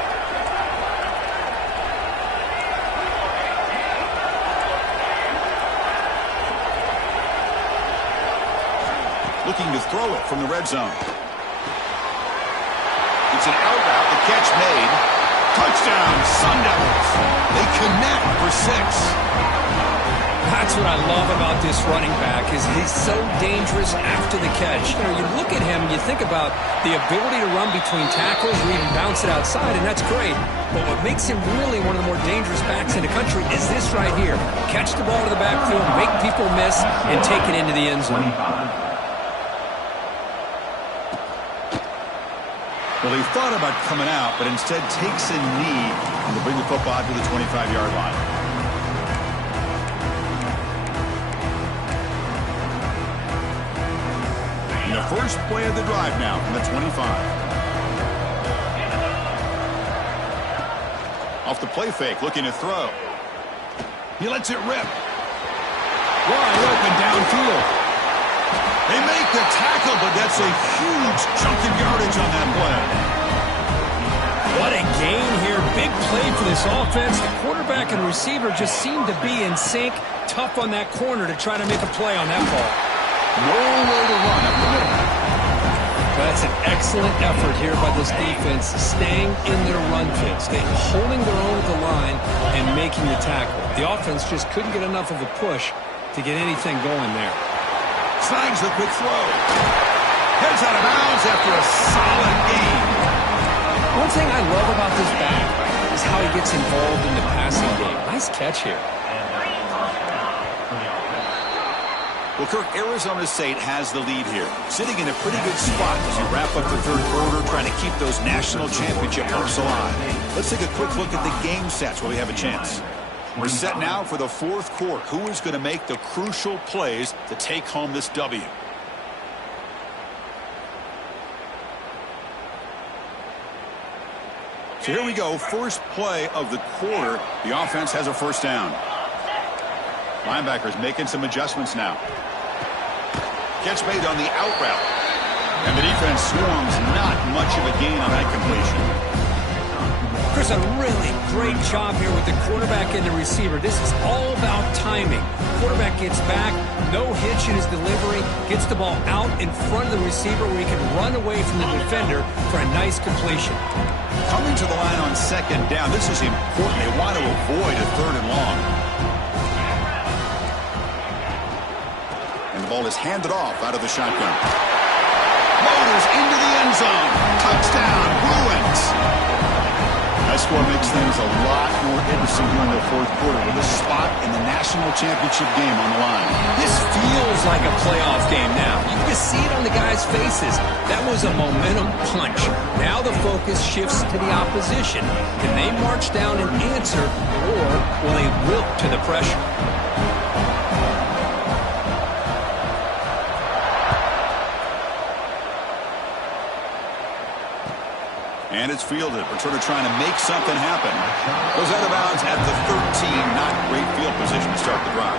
Looking to throw it from the red zone. It's an out route. The catch made. Touchdown, Sun Devils. They connect for 6. That's what I love about this running back is he's so dangerous after the catch. You know, you look at him, you think about the ability to run between tackles or even bounce it outside, and that's great. But what makes him really one of the more dangerous backs in the country is this right here. Catch the ball to the backfield, make people miss, and take it into the end zone. Well, he thought about coming out, but instead takes a knee and to bring the football to the 25-yard line. And the first play of the drive now from the 25. Off the play fake, looking to throw. He lets it rip. Wide open downfield. They make the tackle, but that's a huge chunk of yardage on that play. What a gain here. Big play for this offense. The quarterback and receiver just seem to be in sync. Tough on that corner to try to make a play on that ball. Nowhere to run up the middle. That's an excellent effort here by this defense, staying in their run fits, holding their own at the line and making the tackle. The offense just couldn't get enough of a push to get anything going there. Slides the quick throw. Heads out of bounds after a solid gain. One thing I love about this back is how he gets involved in the passing game. Nice catch here. Well, Kirk, Arizona State has the lead here, sitting in a pretty good spot as you wrap up the 3rd quarter, trying to keep those national championship hopes alive. Let's take a quick look at the game sets while we have a chance. We're set now for the 4th quarter. Who is going to make the crucial plays to take home this W? So here we go. First play of the quarter. The offense has a first down. Linebackers making some adjustments now. Catch made on the out route. And the defense swarms. Not much of a gain on that completion. Chris, a really great job here with the quarterback and the receiver. This is all about timing. Quarterback gets back, no hitch in his delivery, gets the ball out in front of the receiver where he can run away from the defender for a nice completion. Coming to the line on second down, this is important. They want to avoid a third and long. And the ball is handed off out of the shotgun. Motors into the end zone. Touchdown, Bruins. That score makes things a lot more interesting here in the fourth quarter with a spot in the national championship game on the line. This feels like a playoff game now. You can see it on the guys' faces. That was a momentum punch. Now the focus shifts to the opposition. Can they march down and answer, or will they wilt to the pressure? And it's fielded. Returner trying to make something happen. Goes out of bounds at the 13. Not great field position to start the drive.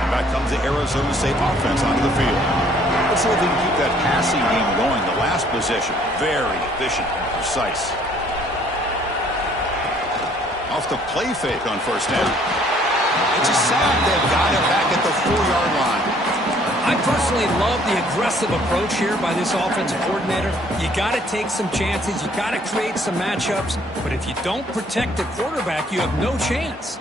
And back comes the Arizona State offense onto the field. Let's see if we can keep that passing game going. The last possession, very efficient and precise. Off the play fake on first down. It's a sack. They've got it back at the 4-yard line. I personally love the aggressive approach here by this offensive coordinator. You got to take some chances. You got to create some matchups. But if you don't protect the quarterback, you have no chance.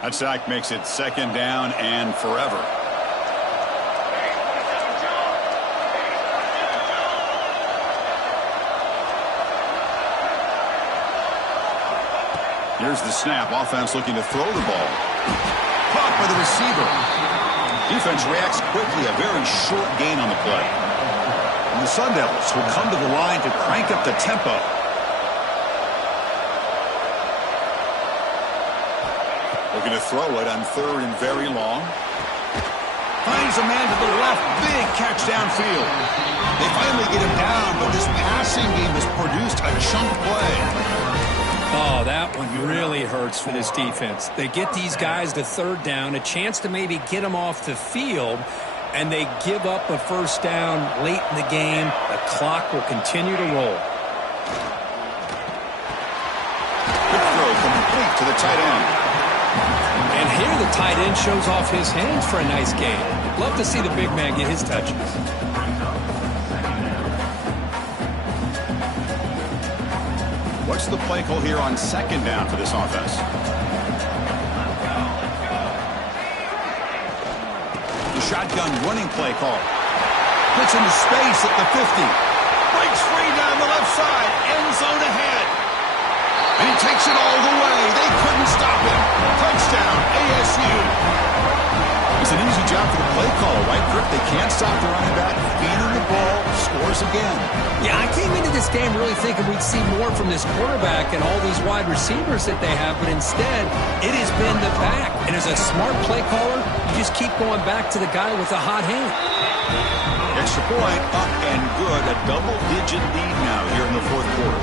That sack makes it second down and forever. Here's the snap. Offense looking to throw the ball. Caught by the receiver. Defense reacts quickly. A very short gain on the play. And the Sun Devils will come to the line to crank up the tempo. Looking to throw it on third and very long. Finds a man to the left. Big catch downfield. They finally get him down, but this passing game has produced a chunk play. Oh, that one really hurts for this defense. They get these guys to third down, a chance to maybe get them off the field, and they give up a first down late in the game. The clock will continue to roll. Quick throw complete to the tight end. And here the tight end shows off his hands for a nice game. Love to see the big man get his touches. What's the play call here on second down for this offense? The shotgun running play call. Puts into space at the 50. Breaks free down the left side. End zone ahead. And he takes it all the way. They couldn't stop him. Touchdown, ASU. It's an easy job for the play caller, right, Griff? They can't stop the running back. Feeding the ball, scores again. Yeah, I came into this game really thinking we'd see more from this quarterback and all these wide receivers that they have, but instead, it has been the back. And as a smart play caller, you just keep going back to the guy with the hot hand. Extra point, up and good. A double-digit lead now here in the fourth quarter.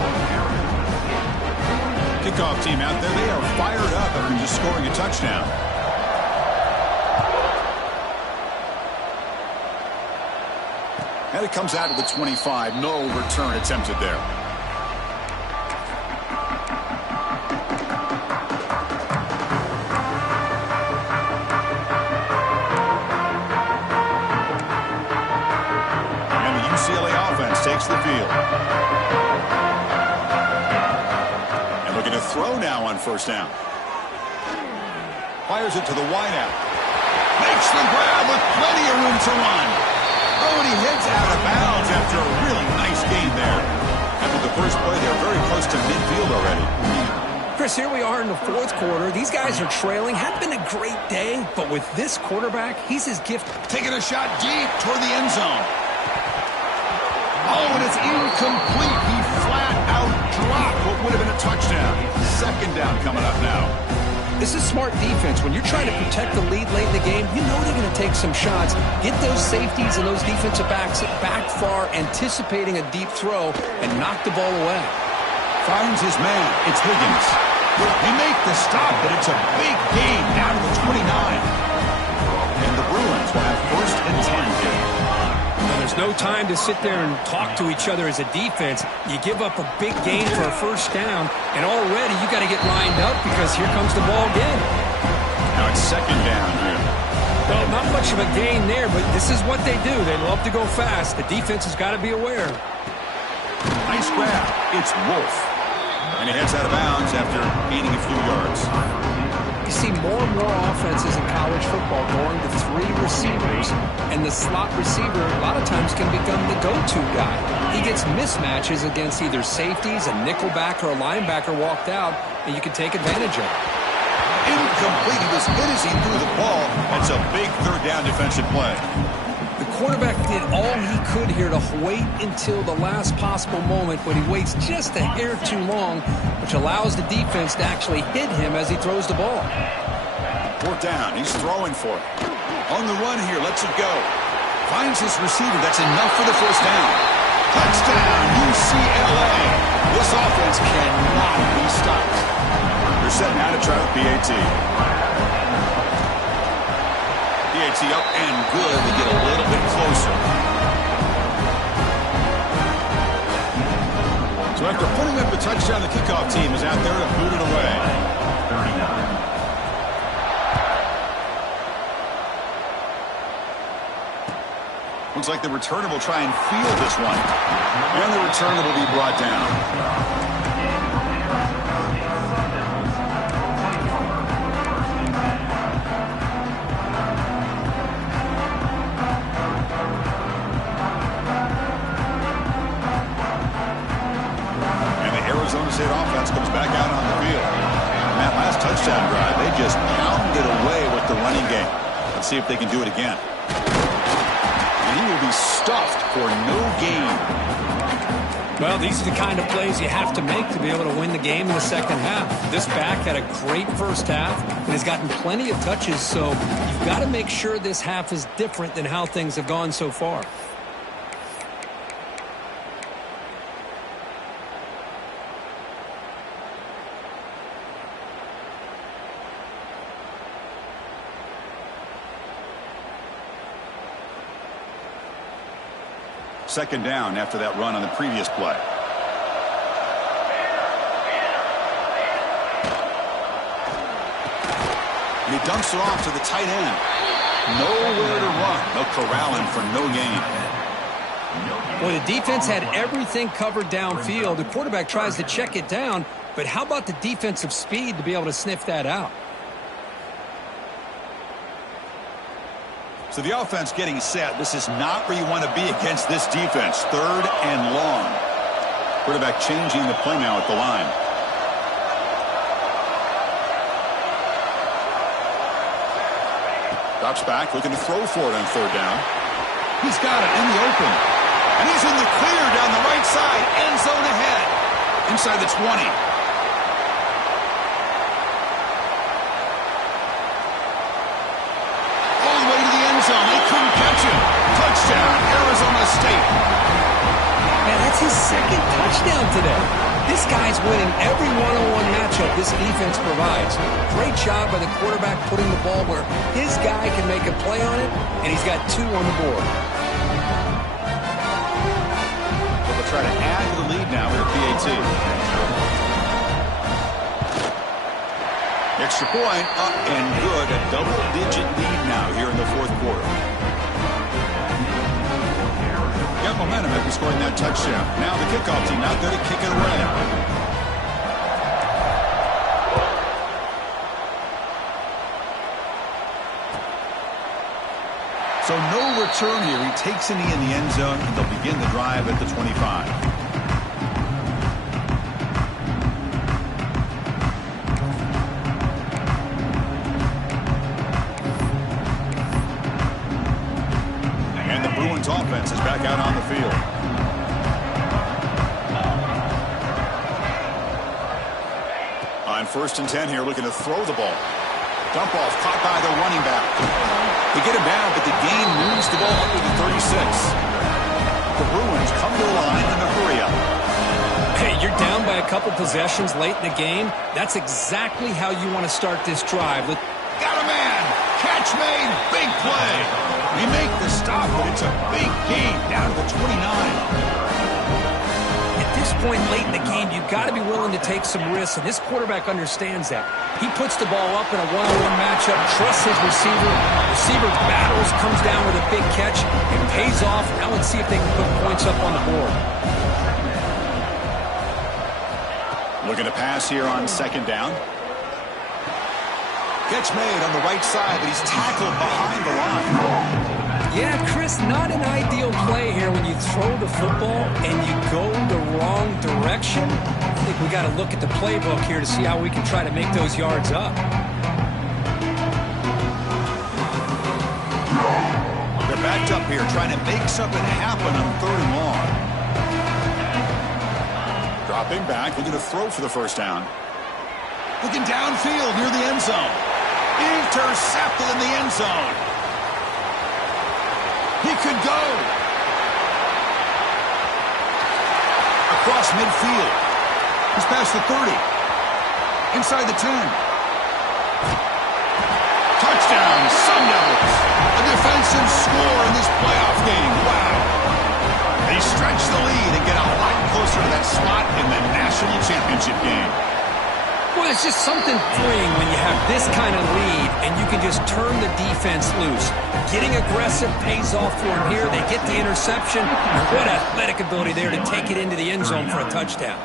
Kickoff team out there, they are fired up after just scoring a touchdown. And it comes out of the 25. No return attempted there. And the UCLA offense takes the field. And looking to throw now on first down. Fires it to the wideout. Makes the grab with plenty of room to run. Oh, and he heads out of bounds after a really nice gain there. After the first play, they're very close to midfield already. Chris, here we are in the fourth quarter. These guys are trailing. Had been a great day, but with this quarterback, he's his gift. Taking a shot deep toward the end zone. Oh, and it's incomplete. He flat out dropped what would have been a touchdown. Second down coming up now. This is smart defense. When you're trying to protect the lead late in the game, you know they're going to take some shots. Get those safeties and those defensive backs back far, anticipating a deep throw, and knock the ball away. Finds his man. It's Higgins. They make the stop, but it's a big gain down to the 29. And the Bruins will have 1st and 10 here. Well, there's no time to sit there and talk to each other as a defense. You give up a big gain for a 1st down, and already you got to get lined up because here comes the ball again. Now it's 2nd down here. Well, not much of a gain there, but this is what they do. They love to go fast. The defense has got to be aware. Nice grab. It's Wolf. And he heads out of bounds after gaining a few yards. You see more and more offenses in college football going to 3 receivers, and the slot receiver a lot of times can become the go-to guy. He gets mismatches against either safeties, a nickelback, or a linebacker walked out, and you can take advantage of it. Incomplete. He was hit as he threw the ball. That's a big 3rd down defensive play. The quarterback did all he could here to wait until the last possible moment, but he waits just a hair too long, which allows the defense to actually hit him as he throws the ball. 4th down. He's throwing for it. On the run here. Lets it go. Finds his receiver. That's enough for the 1st down. Touchdown, UCLA. This offense cannot be stopped. They're setting out to try with PAT. PAT up and good. They get a little bit closer. So after putting up the touchdown, the kickoff team is out there to boot it away. 39. Looks like the returner will try and field this one. And the returner will be brought down. Arizona State offense comes back out on the field. And that last touchdown drive, they just pounded away with the running game. Let's see if they can do it again. And he will be stuffed for no gain. Well, these are the kind of plays you have to make to be able to win the game in the 2nd half. This back had a great 1st half and has gotten plenty of touches, so you've got to make sure this half is different than how things have gone so far. Second down after that run on the previous play. And he dumps it off to the tight end. Nowhere to run. They'll corral him for no gain. Boy, the defense had everything covered downfield. The quarterback tries to check it down, but how about the defensive speed to be able to sniff that out? So the offense getting set. This is not where you want to be against this defense. 3rd and long. Quarterback changing the play now at the line. Drops back, looking to throw for it on 3rd down. He's got it in the open. And he's in the clear down the right side. End zone ahead. Inside the 20. They couldn't catch him. Touchdown, Arizona State. Man, that's his 2nd touchdown today. This guy's winning every one-on-one matchup this defense provides. Great job by the quarterback putting the ball where his guy can make a play on it, and he's got 2 on the board. They'll try to add to the lead now with a PAT. Extra point, up and good. A double-digit lead now here in the 4th quarter. Got momentum after scoring that touchdown. Now the kickoff team out there to kick it away. So no return here. He takes a knee in the end zone, and they'll begin the drive at the 25. Offense is back out on the field. On 1st and 10 here, looking to throw the ball. Dump off, caught by the running back. They get him down, but the gain moves the ball up to the 36. The Bruins come to the line in a hurry up. Hey, you're down by a couple possessions late in the game. That's exactly how you want to start this drive. Got a man. Catch made. Big play. We make the stop, but it's a big gain down to the 29. At this point late in the game, you've got to be willing to take some risks, and this quarterback understands that. He puts the ball up in a one-on-one matchup, trusts his receiver. Receiver battles, comes down with a big catch. It pays off. Now let's see if they can put points up on the board. Looking to pass here on 2nd down. Catch made on the right side, but he's tackled behind the line. Yeah, Chris, not an ideal play here when you throw the football and you go the wrong direction. I think we got to look at the playbook here to see how we can try to make those yards up. They're backed up here trying to make something happen on 3rd and long. Dropping back, looking to throw for the 1st down. Looking downfield near the end zone. Intercepted in the end zone. He could go. Across midfield. He's past the 30. Inside the 10. Touchdown, Sun Devils. A defensive score in this playoff game. Wow. They stretch the lead and get a lot closer to that spot in the national championship game. Well, it's just something freeing when you have this kind of lead and you can just turn the defense loose. Getting aggressive pays off for them here. They get the interception. What athletic ability there to take it into the end zone for a touchdown.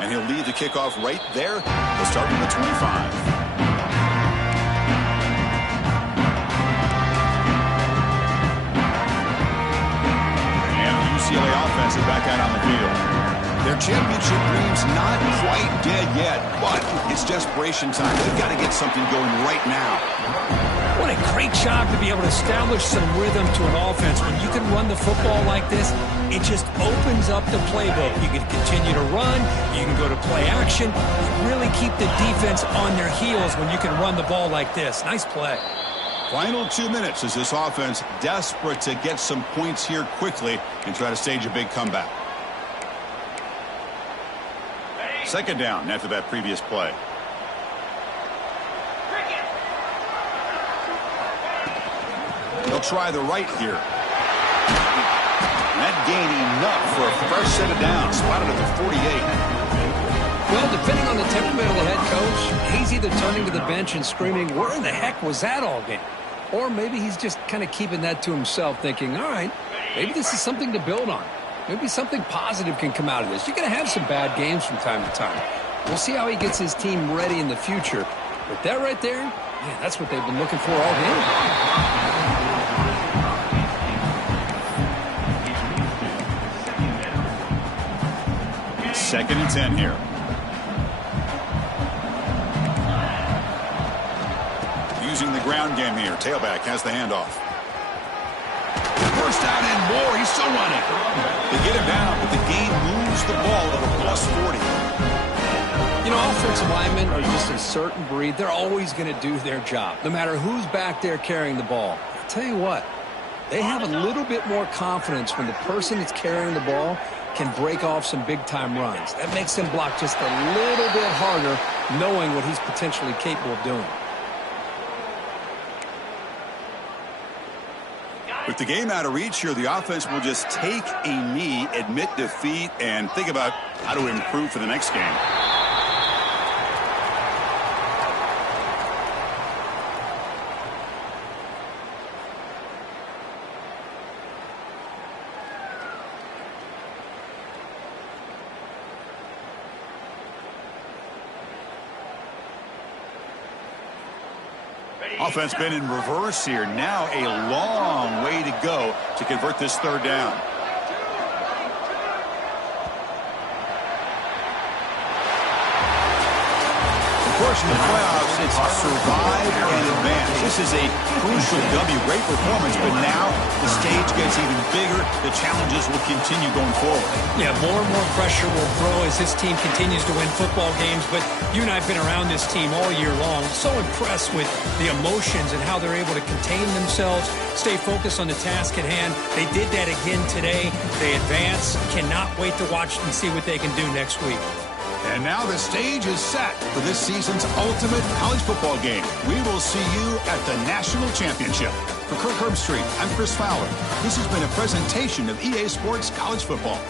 And he'll lead the kickoff right there. He'll start at the 25. And the UCLA offense is back out on the field. Their championship dream's not quite dead yet, but it's desperation time. They've got to get something going right now. What a great job to be able to establish some rhythm to an offense. When you can run the football like this, it just opens up the playbook. You can continue to run. You can go to play action. Really keep the defense on their heels when you can run the ball like this. Nice play. Final 2 minutes as this offense desperate to get some points here quickly and try to stage a big comeback. 2nd down after that previous play. They'll try the right here. That gain enough for a fresh set of downs. Spotted at the 48. Well, depending on the temperament of the head coach, he's either turning to the bench and screaming, where in the heck was that all game? Or maybe he's just kind of keeping that to himself, thinking, all right, maybe this is something to build on. Maybe something positive can come out of this. You're going to have some bad games from time to time. We'll see how he gets his team ready in the future. But that right there, man, that's what they've been looking for all game. 2nd and 10 here. Using the ground game here. Tailback has the handoff. 1st down and more. He's still running. They get him down, but the gain moves the ball to the plus 40. You know, offensive linemen are just a certain breed. They're always going to do their job, no matter who's back there carrying the ball. I'll tell you what, they have a little bit more confidence when the person that's carrying the ball can break off some big-time runs. That makes him block just a little bit harder, knowing what he's potentially capable of doing. With the game out of reach here, the offense will just take a knee, admit defeat, and think about how to improve for the next game. Offense been in reverse here. Now a long way to go to convert this 3rd down. course, in the playoffs, it's survive and advance. This is a crucial W. Great performance, but now the stage gets even bigger. The challenges will continue going forward. Yeah, more and more pressure will grow as this team continues to win football games. But you and I have been around this team all year long. So impressed with the emotions and how they're able to contain themselves, stay focused on the task at hand. They did that again today. They advance. Cannot wait to watch and see what they can do next week. And now the stage is set for this season's ultimate college football game. We will see you at the National Championship. For Kirk Herbstreit, I'm Chris Fowler. This has been a presentation of EA Sports College Football.